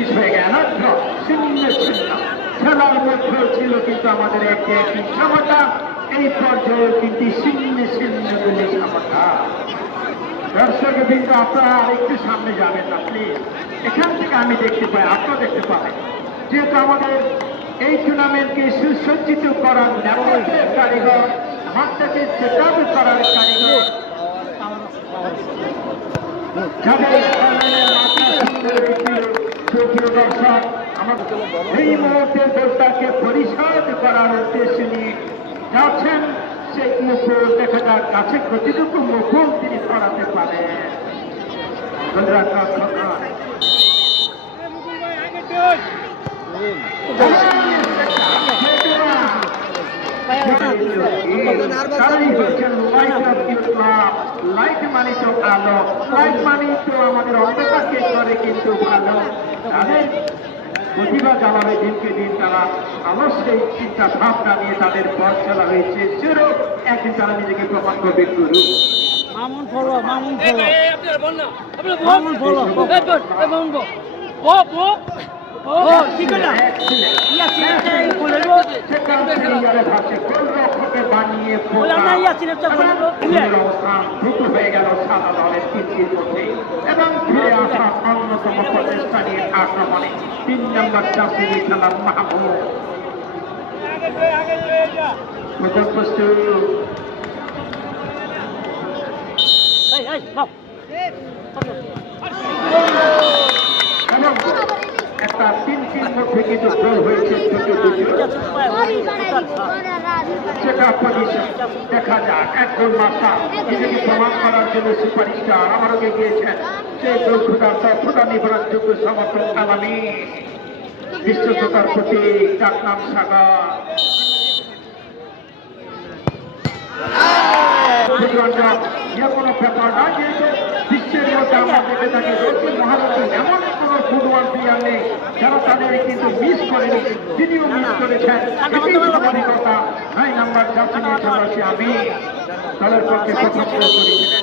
Miss হয়ে গেল শূন্য শূন্য। খেলার মধ্যেও ছিল কিন্তু আমাদের একটি একটি সমতা। এই পর্যায়ে কিন্তু শূন্য শূন্য বলে সমতা। দর্শক বিন্দু আপনারা আরেকটু সামনে যাবেন না প্লিজ এখান থেকে আমি দেখতে পাই, আপনারা দেখতে পাবেন। যেহেতু আমাদের এই টুর্নামেন্টকে সুসজ্জিত করার নেতৃত্বের কারিগর মাঠটাকে সেট করার কারিগর, যাদের আমাদের এই মুহূর্তে দলটাকে পরিশোধ করার উদ্দেশ্য নিয়ে যাচ্ছেন। সেই মুকুল দেখা যাক, কাছে কতটুকু মুকুল তিনি ছড়াতে পারেন। লাইট মানে তো আলো লাইট মানে তো আমাদের অন্ধকারকে করে কিন্তু ভালো। তাদের প্রতিভা জ্বালাবে দিনকে দিন তারা সেই চিন্তা ভাবনা নিয়ে তাদের পথ চলা হয়েছে। চুরো একদিন তারা নিজেকে প্রমাণ করবে করুক Mamun follow Mamun follow. Follow. ও ইয়া সিলেক্টে বানিয়ে অবস্থান দ্রুত হয়ে গেল সাদা দলের তিনটির মধ্যে এবং ফিরে আসা অন্যতম প্রচেষ্টা নিয়ে আক্রমণে তিন নম্বর চাষি খেলার মাহবুব। প্রথম প্রস্তুত এই এই বাপ এবং একটা তিন তিন মধ্যে কিন্তু গোল হয়েছে দুটো দুটো সেটা পজিশন দেখা যাক এক গোল নিজেকে প্রমাণ করার জন্য সুপারস্টার আমারও গিয়েছেন সেই গোল খুদার নিবারণ যোগ্য সমর্থক আলামী বিশ্বস্ততার প্রতি ডাকনাম সাগর যে কোনো ব্যাপার না যেহেতু বিশ্বের মধ্যে আমরা দেখে থাকি নেই যারা তাদের কিন্তু মিস করেনি তিনিও মিস করেছেন। এটি সবারই কথা। নয় নাম্বার জাতীয় খেলোয়াড় আমি। দলের পক্ষে সতর্ক করেছিলেন।